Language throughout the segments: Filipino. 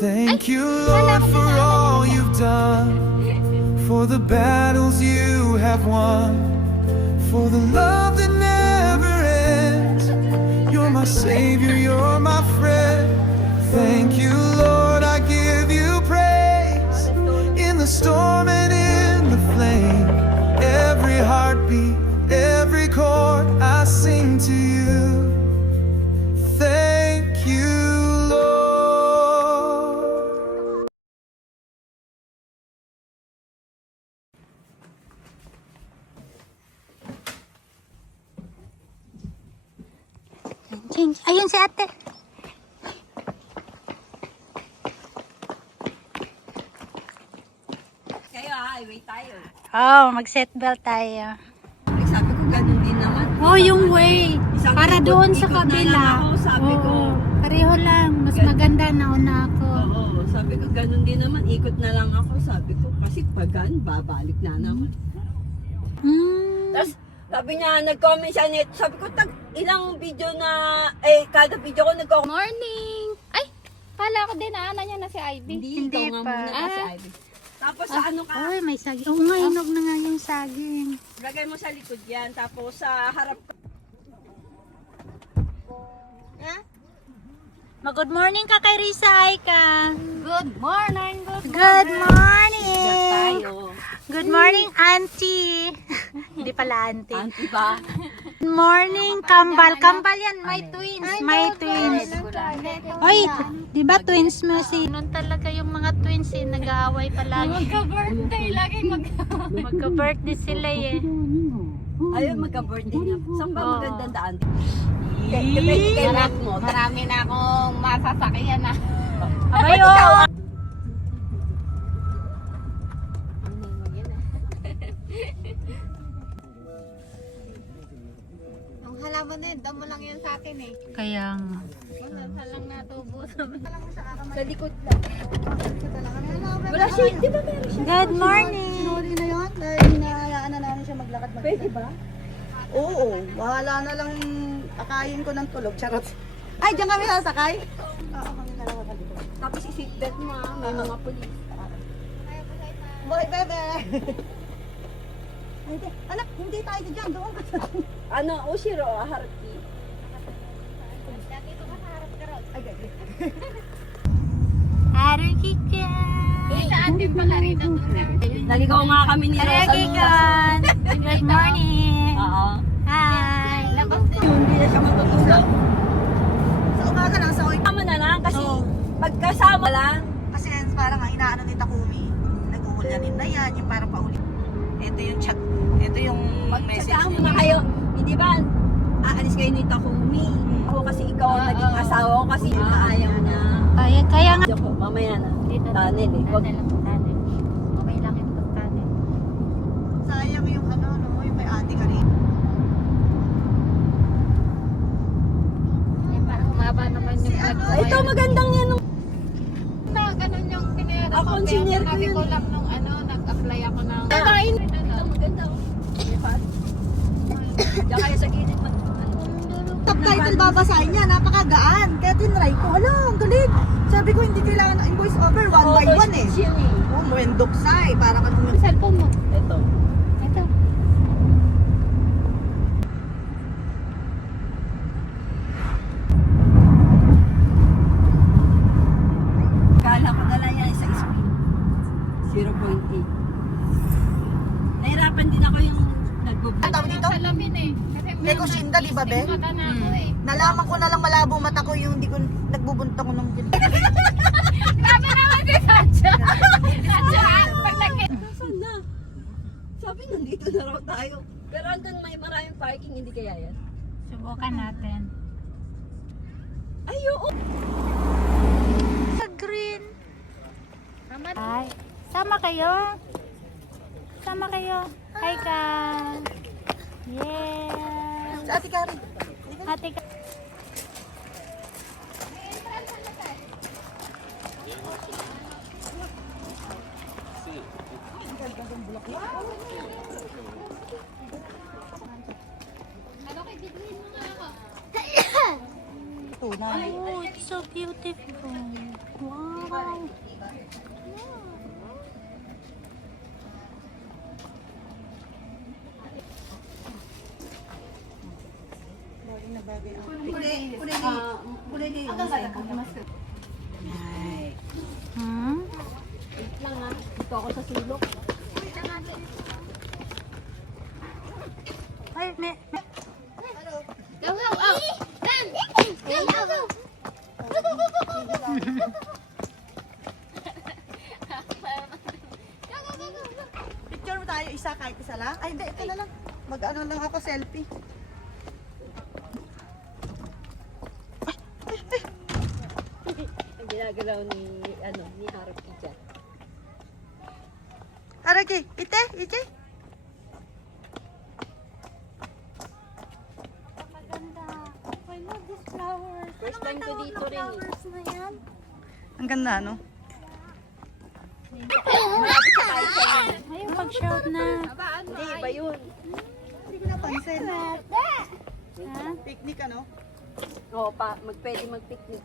Thank you, Lord, for all you've done, for the battles you have won, for the love that never ends. You're my Savior, you're my friend. Thank you, Lord, I give you praise. In the storm and in the flame, every heartbeat, every chord, I sing to you. Thank you, Lord. Ayun si ate. Kayo wait tayo. Oh, mag-seatbelt tayo. Ay, sabi ko ganun din naman. Oh, yung way. Isang Para ikot- doon sa ikot na kabila. lang ako, sabi ko. Oo, pareho lang. Mas maganda nauna ako. Oo, sabi ko ganun din naman. Ikot na lang ako, sabi ko. Kasi pagan, babalik na naman. Tapos, sabi niya, nag-comment siya net. Sabi ko, ilang video na, kada video ko nag-comment. Morning! Ay! Kala ko din niya na si Ivy. Hindi ikaw nga pa. muna kasi Ivy. Tapos sa ano ka, Ay, may saging. Oo nga, hinog na nga yung saging. lagay mo sa likod yan. Tapos sa harap ka. Mag-good morning ka kay Risa, Aika. Good morning! Good morning! Tayo. Good morning, auntie. Hindi pala auntie. Auntie ba? Good morning, kambal. Kambal yan, my twins. My twins. Oy, di ba twins mo si... Noon talaga yung mga twins eh, nag-aaway palagi. Magka-birthday! Laging Magka-birthday sila eh. Ayun, magka-birthday niya. Saan ba Oo. magandang daan? Depende kay Mac mo. Marami na akong masasakyan na. Abay, oh. Ang halaman na yun, damo lang yun sa akin eh. Kaya nga. Basta lang natubos. Sa likod lang. Wala siya, di ba meron siya? Good morning. Sinuli na yun dahil hinahayaan na namin siya maglakad. Pwede ba? Oo, bahala na lang akayin ko ng tulog. Charot. Ay, diyan kami sasakay? Oo, kami dalawa sa likod. Tapos i-seatbelt mo may mga pulis. Boy, bebe! Hindi, anak, hindi tayo dyan. Doon ka sa... Ano, Oshiro, Haraki. Ay, gagi. Arakikan. Saan din pala rito? Naligaw nga kami ni Rosa Arakikan. Good morning. Oo. Hi. Hindi na siya matutulog. Sa umaga lang, sa oy. Kasama na lang kasi pagkasama lang. Kasi parang inaano ni Takumi. Nag-uulanin na yan, yung parang paulit. Ito yung chat. Ito yung message Pagkasama na kayo. Hindi ba? Aalis kayo ni Takumi. Ako kasi ikaw ang naging asawa ko kasi ayaw na. Kaya nga. Ako, mamaya na. Dito, Tunnel eh. Wag Tunnel. Okay lang yung tunnel. Sayang yung ano, no, yung may ate ka rin. Maba naman yung Ito magandang yan. na ganun yung pinera Ako ang senior ko Sabi yun. ko lang nung nag-apply ako ng... Ito maganda. Diyan kayo sa gilid. Subtitle babasahin niya, napakagaan. Kaya tinry ko, hala, ang galing. Sabi ko, hindi kailangan ng voice over, one by one eh. Oh, muendoksay, para ka nung... Cellphone mo. Ito. Ito. Kala ko na lang yan sa speed. 0.8. Nahirapan din ako yung Ang tawag dito? Salamin eh. Kasi Kay Kusinda, di ba, be? mata na ako eh. Nalaman ko na lang malabo mata ko yung hindi ko nagbubunta ko nung Sabi naman si Sancho. Sancho, pag Nasaan na? Sabi nandito na raw tayo. Pero andun may maraming parking, hindi kaya yan? Subukan natin. Ay, oo. Sa green. Hi. Sama kayo. Sama kayo. Hi ka. Yes. Sa ate Kari. Ate ka. Tunay. Oh, it's so beautiful. Wow. Wow. Hmm? Wait lang ha. Dito ako sa sulok. Ay, Go, go, oh! Run! Go, go, go! Go, go, go, go, go, go! Go, go, go, go, go! Picture mo tayo, isa kahit isa lang? Ay, hindi, ito na lang. Mag-ano lang ako, selfie. Ang ginagalaw ni, ni Haruki dyan. Haraki, ite, ite. I love these flowers. First time ko dito rin eh. Flowers na yan. Ang ganda, no? Ay, yung pag-shout na. Hindi, iba yun. Hindi ko napansin. Ha? Picnic, ano? Oo, pwede mag-picnic.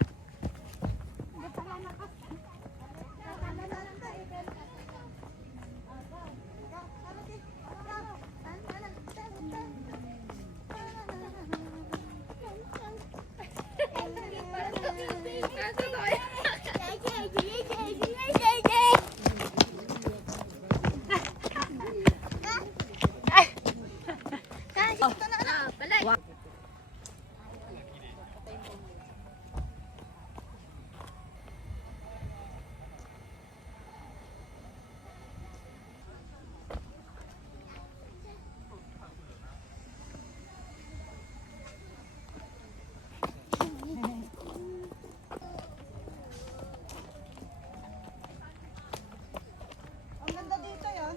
Ang ganda dito, yan.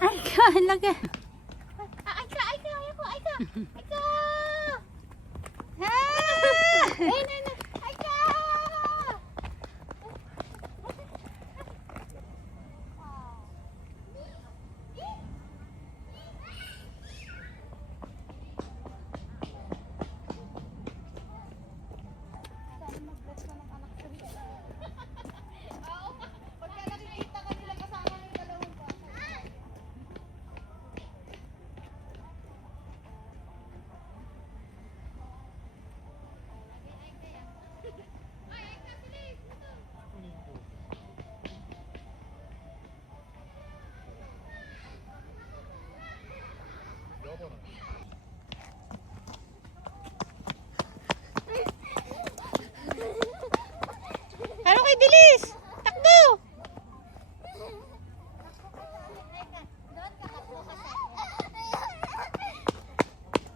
Ay, kalaga. Ay ka! Ay ka! Ay ka! Ay ka! Ay ka! Ah! Ay, na, na! Ay ka! Ano kay bilis? Takbo!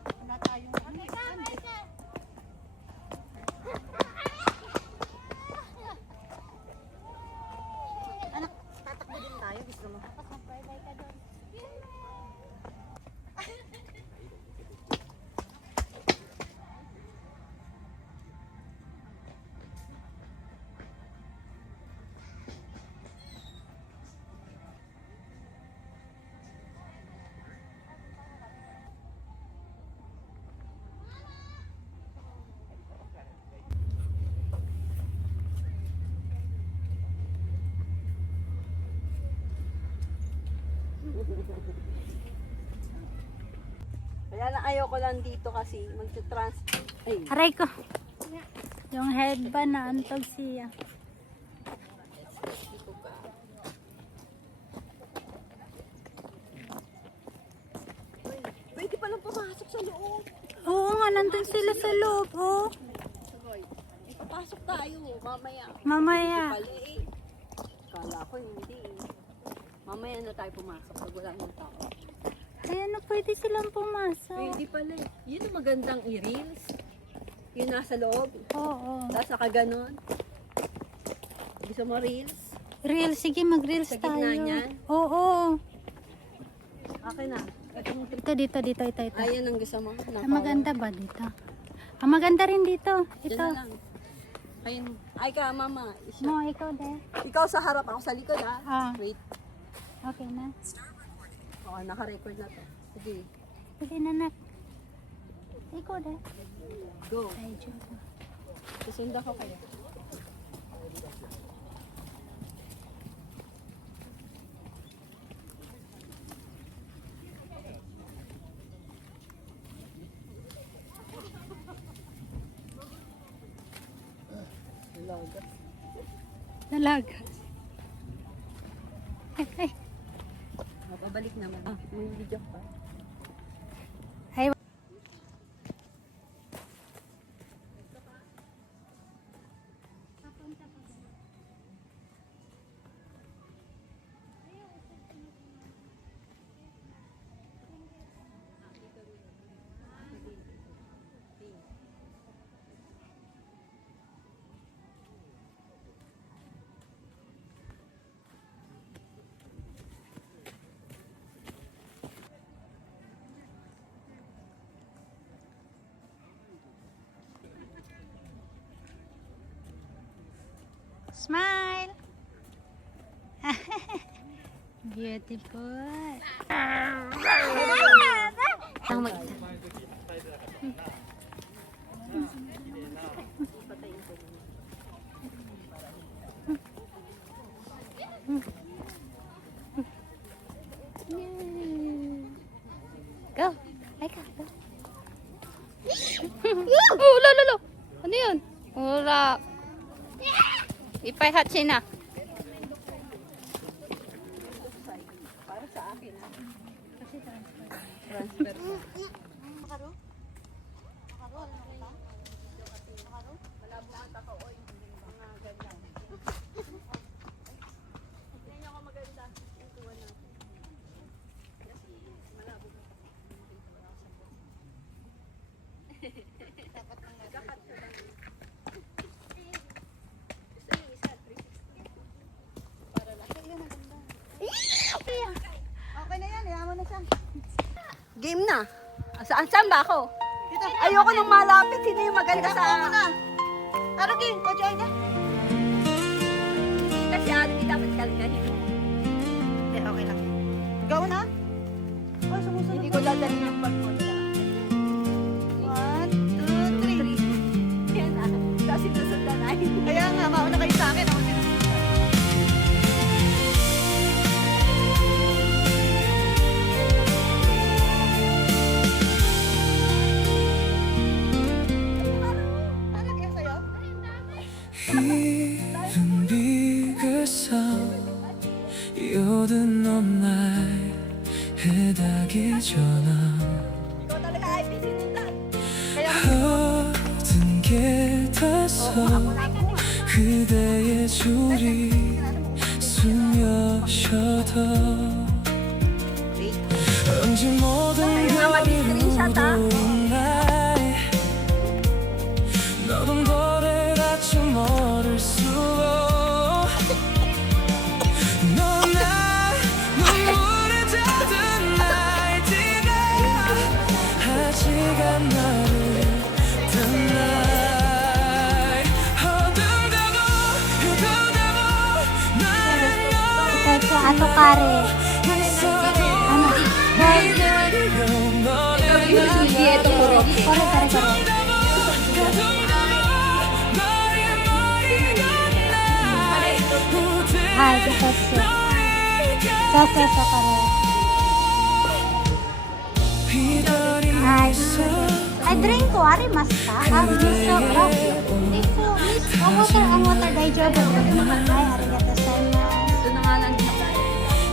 Wala tayong ano. Anak, tatakbo din tayo. Gusto mo? Kaya lang ayoko lang dito kasi magta-transport. Ay, Aray ko. Yung headband na antog siya. pwede palang pumasok sa loob. Oo nga, nandun sila sa loob, oh. pasok tayo. Mamaya. Mamaya. Pali eh. Kala ko hindi eh. Mamaya na tayo pumasok pag wala ng tao. Ay, ano, pwede silang Ay, pumasok. hindi pala eh. Yun ang magandang i-reels. Yun nasa loob. Oo. Tapos nakaganon. Gusto mo reels? Reels, sige, mag-reels Sa tayo. gitna niyan? Oo. Akin na. Ito. Ayan ang gusto mo. Ah, maganda ba dito? Ah, maganda rin dito. Diyan Ito. na lang. Ayun. Ay ka, mama. Mo, ikaw de. Ikaw sa harap, ako sa likod ha. Ah. Wait. Okay na. Oo, naka-record na to. Sige. Sige na, nak. Ikaw de. Go. Ay, Diyo. Susunda ko kayo. Logo. Dalaga. Ay. Mapabalik naman. Ah, may video pa. Ay. Smile. Beautiful. Ang mag Go. Ay ka. Go. Oh, lalo. Ano yun? Wala. Ipay hatsin na. Para sa akin ha. Transfer. Okay na yan, ayaw mo na siya. Game na. Saan ba ako? Dito. Ayoko nang malapit. Sino yung maganda sa... Ako na. Ano ki? Kojoy niya? Kasi ate, dapat kalgahin. Hindi, okay lang. Go na. Ay, sumusunod. Hindi ko dadalhin yung pagpunta. 1, 2, 3. Yan na. Kasi nasundan ay. Kaya nga, mauna kayo sa akin. Ako sinusunod. Ano kaya sa'yo? 이른 비가 요든 넌날 해다기 전화 Ikaw talaga ay pisinundan. 모든 게 닿아서 그대의 줄이 숨겨 쉬어도 언제 모든 거리로 날 너도 노래라 좀 모를 수 넌 날 눈물에 젖은 날들아 아직 안 너를 떠나 어둠다고 어둠다고 나는 Ito sa ato kare. Ano? Kore. Ay, ito siya. So kare. Ay, drink ko. Ari, mas ka. Miso. Ang water daijyo. Ay, arigato gozaimasu. Ito na nga lang din tayo.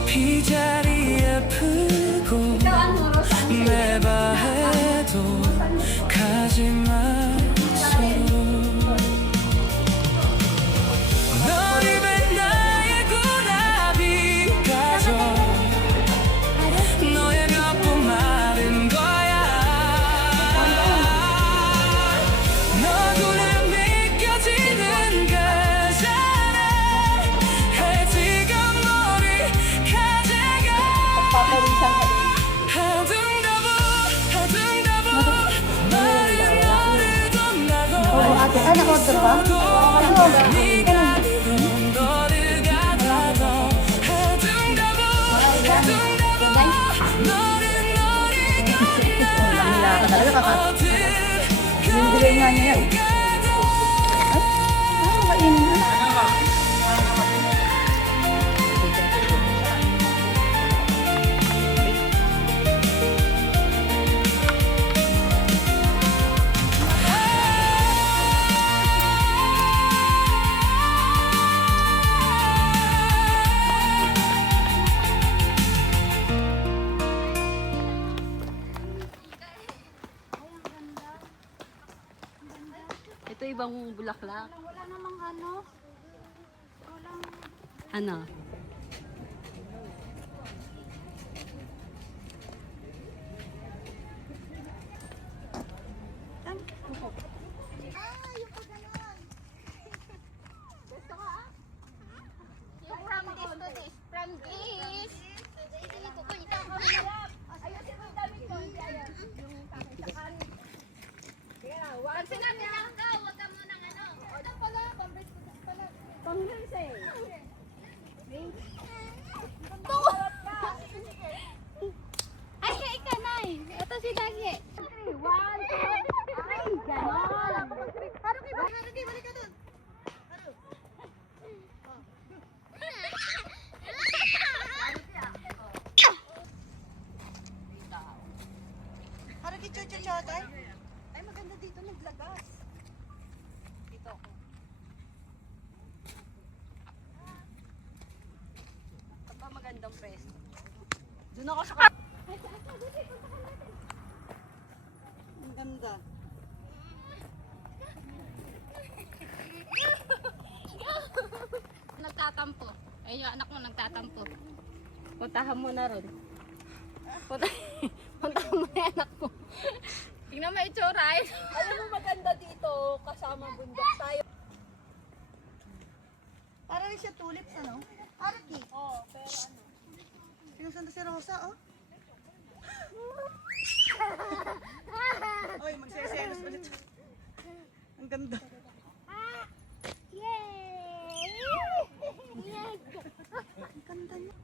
비자리 아프고 매봐 해도 가지 마소 na-order ba? Ano? 너를 가둬도 해둔다고 Wala ka talaga kaka. Binibigay nga niya yan. Kainin na. Ito ibang bulaklak. Wala namang ano. Walang... Ano? Yung from this to this. From this. Pag sinabi lang daw, wag ka munang ano. Ito pala, converse to this pala. Converse eh. Ay, ika na eh. Ito si Dagi. 1, 2, ay, gano'n. Haruki, balik ka dun. Haruki, chuchu-chotay. Ay, maganda dito naglagas. Dito ako. Ito pa magandang pwesto. Doon ako sa Ang ganda. Nagtatampo. Ay, yung anak mo nagtatampo. puntahan mo na ron. Punta mo na yung anak mo. Tingnan mo itsura eh. Alam mo maganda dito kasama bundok tayo. Para rin siya tulips, ano? Haruki. Oo, pero ano? Pinusanda si Rosa, oh. Oy, magseselos ulit. Ang ganda. Yay! Ang ganda niya.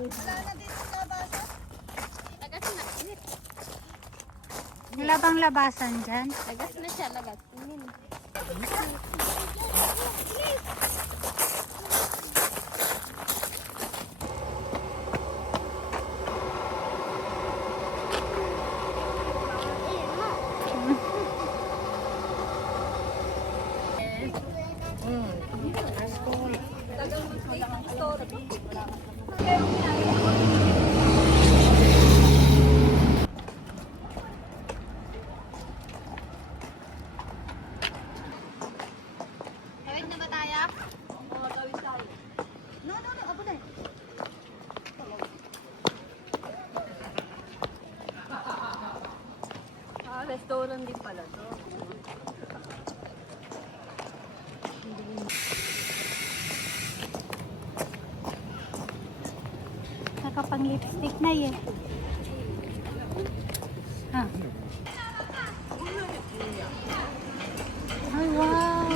Wala na dito sa basa. Lagas na. Init. Wala bang labasan dyan? Lagas na siya, lagas. Tingin. Tawid na ba tayo? No, ako na. Restaurant din pala to. Nakapang lipstick na eh. Ah. Ay, wow.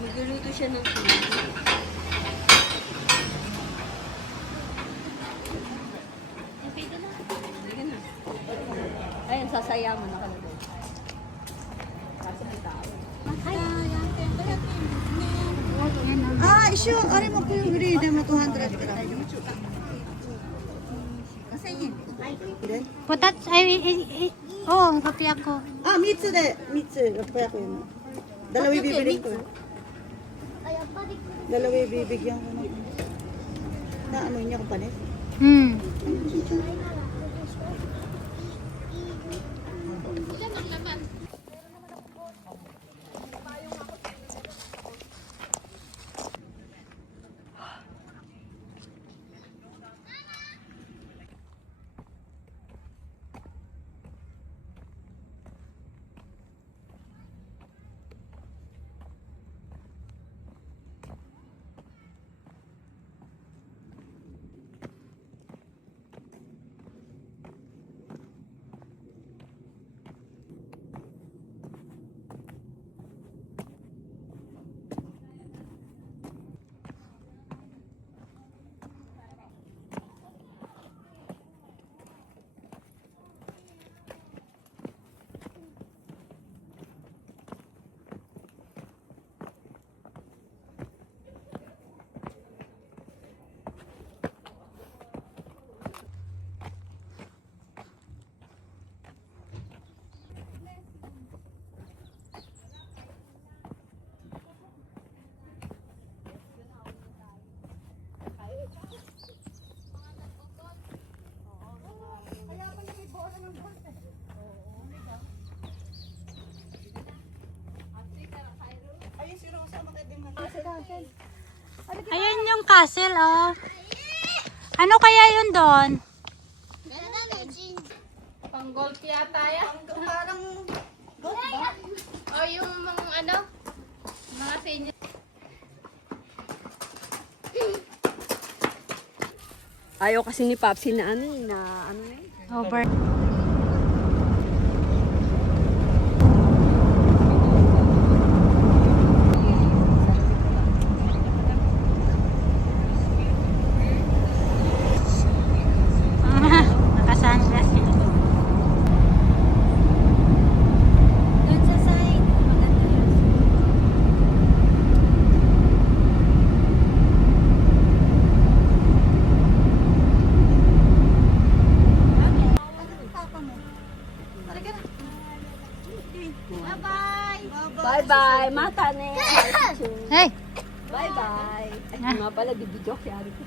Magluluto siya ng food. Sige na. Ayun, sasaya mo nakalagay. Kasi may tao. Ay, isu, ari mo po yung rida mo 200 grams. Kasi yun. Putat, oh, kapi ako. Ah, mitsu de. Mitsu. Kapaya ko yun. Dalawa bibigyan ko. Dalawa bibigyan ko na. Na ano niya kung panis? Hmm. Ayan yung castle, oh. Ano kaya yun doon? Pang gold yata yan. Parang O yung mga ano? Mga senior. Ayaw kasi ni Papsi na ano eh. Over. Nakasanglas. Doon sa side. Bye-bye. Mata na yan. Hey! Bye-bye. Ay, nga pala, bibidyo si Ari ko.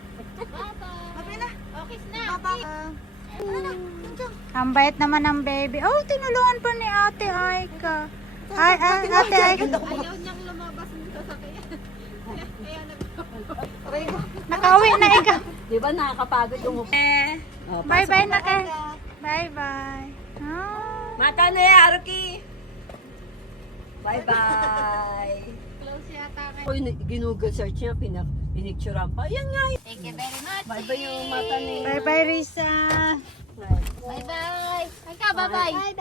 Sabi na. Okay na. Ano na? Ang bait naman ng baby. Oh, tinulungan pa ni Ate Aika. Ate Aika. Ayaw niyang lumabas ng sasakyan. Nakauwi na ikaw. Di ba nakakapagod yung Oh, Bye-bye na ka. Bye-bye. Ah. Mata na yan, Aruki. Bye-bye. Close yata kayo. Ako yung ginugol search niya, pinicturean pa. Yan nga. Thank you very much. Bye-bye yung mata na yan. Bye-bye, Risa. Bye-bye. Ika, bye-bye.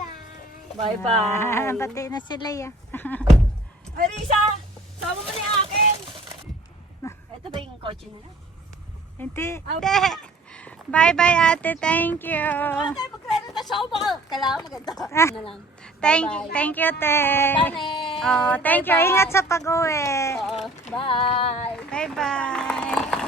Bye-bye. Bati na sila ya. Ay, Risa! Sama mo na yung akin! Ito ba yung kotse nila? Hindi. Bye-bye, ate. Thank you. Tayo mag-credit na show mo. Kailangan maganda. Na lang. Thank you, te. Tane. Oh, thank you. Ingat sa pag-uwi. Oo. Bye. Bye-bye.